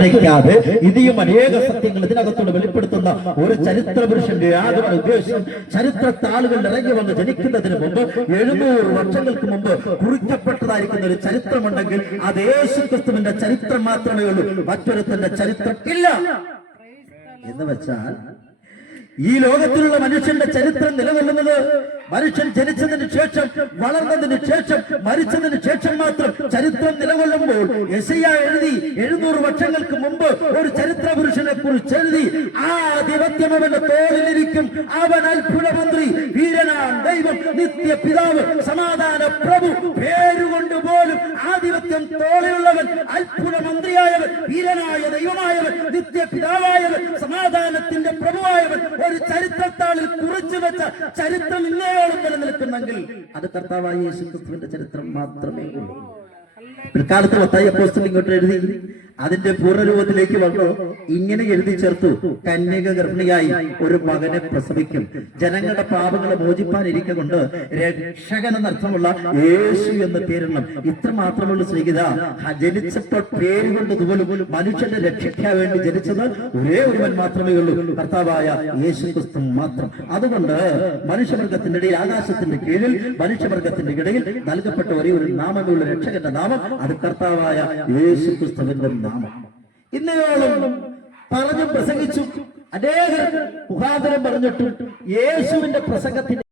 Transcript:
ഇനിയും അനേക സത്യങ്ങൾ ഇതിനകത്തോട് വെളിപ്പെടുത്തുന്ന ഒരു ചരിത്ര പുരുഷന്റെ ആഗമന ഉദ്ദേശം ചരിത്രത്താളുകൾ ഇറങ്ങി വന്ന് ജനിക്കുന്നതിന് മുമ്പ് 700 വർഷങ്ങൾക്ക് മുമ്പ് കുറിക്കപ്പെട്ടതായിരിക്കുന്ന ഒരു ചരിത്രമുണ്ടെങ്കിൽ അത് യേശുക്രിസ്തുവിന്റെ ചരിത്രം മാത്രമേ ഉള്ളൂ. മറ്റൊരുത്തന്റെ ചരിത്രം ഇല്ല എന്ന് വെച്ചാൽ ഈ ലോകത്തിലുള്ള മനുഷ്യന്റെ ചരിത്രം നിലകൊള്ളുന്നത് മനുഷ്യൻ ജനിച്ചതിന് ശേഷം, വളർന്നതിന് ശേഷം, മരിച്ചതിന് ശേഷം മാത്രം ചരിത്രം നിലകൊള്ളുമ്പോൾ യെശയ്യാ എഴുതി 700 വർഷങ്ങൾക്ക് മുമ്പ് ഒരു ചരിത്ര പുരുഷനെ കുറിച്ച് എഴുതി. ആധിപത്യം അവന്റെ തോളിലിരിക്കും, അവൻ അത്ഭുത മന്ത്രി, വീരനാം ദൈവം, നിത്യ പിതാവ്, സമാധാന പ്രഭു. പേരുകൊണ്ട് പോലും ആധിപത്യം തോളിലുള്ളവൻ, അത്ഭുത മന്ത്രിയായവൻ, വീരനായ ദൈവമായവൻ, നിത്യ പിതാവായവൻ, സമാധാനത്തിന്റെ പ്രഭുവായവൻ ഒരു ചരിത്രത്താളിൽ കുറിച്ചു വെച്ച ചരിത്രം ഇന്നയോളം നിലനിൽക്കുന്നെങ്കിൽ അത് കർത്താവായ യേശുക്രിസ്തുവിന്റെ ചരിത്രം മാത്രമേ ഉള്ളൂ. പിൽക്കാലത്ത് മത്തായി അപ്പോസ്തലൻ ഇങ്ങോട്ട് എഴുതി അതിന്റെ പൂർണ്ണരൂപത്തിലേക്ക് വന്നു. ഇങ്ങനെ എഴുതി ചേർത്തു: കന്യക ഗർഭിണിയായി ഒരു മകനെ പ്രസവിക്കും, ജനങ്ങളുടെ പാപങ്ങളെ മോചിപ്പാനിരിക്ക കൊണ്ട് രക്ഷകൻ എന്നർത്ഥമുള്ള യേശു എന്ന് പേരിടണം. ഇത്ര മാത്രമുള്ള സ്നേഹിത, ജനിച്ചപ്പോൾ പേര് കൊണ്ട് പോലും മനുഷ്യന്റെ രക്ഷയ്ക്കാൻ വേണ്ടി ജനിച്ചത് ഒരേ ഒരുവൻ മാത്രമേ ഉള്ളൂ, കർത്താവായ യേശു ക്രിസ്തു മാത്രം. അതുകൊണ്ട് മനുഷ്യവർഗത്തിന്റെ ഇടയിൽ, ആകാശത്തിന്റെ കീഴിൽ മനുഷ്യവർഗത്തിന്റെ ഇടയിൽ നൽകപ്പെട്ട ഒരേ ഒരു നാമമുള്ള രക്ഷകന്റെ നാമം അത് കർത്താവായ യേശു ക്രിസ്തുവിന്റെ നാമം. ഇന്നയോളം പറഞ്ഞു പ്രസംഗിച്ചു, അനേകർ മുഖാന്തരം പറഞ്ഞിട്ടും യേശുവിന്റെ പ്രസംഗത്തിന്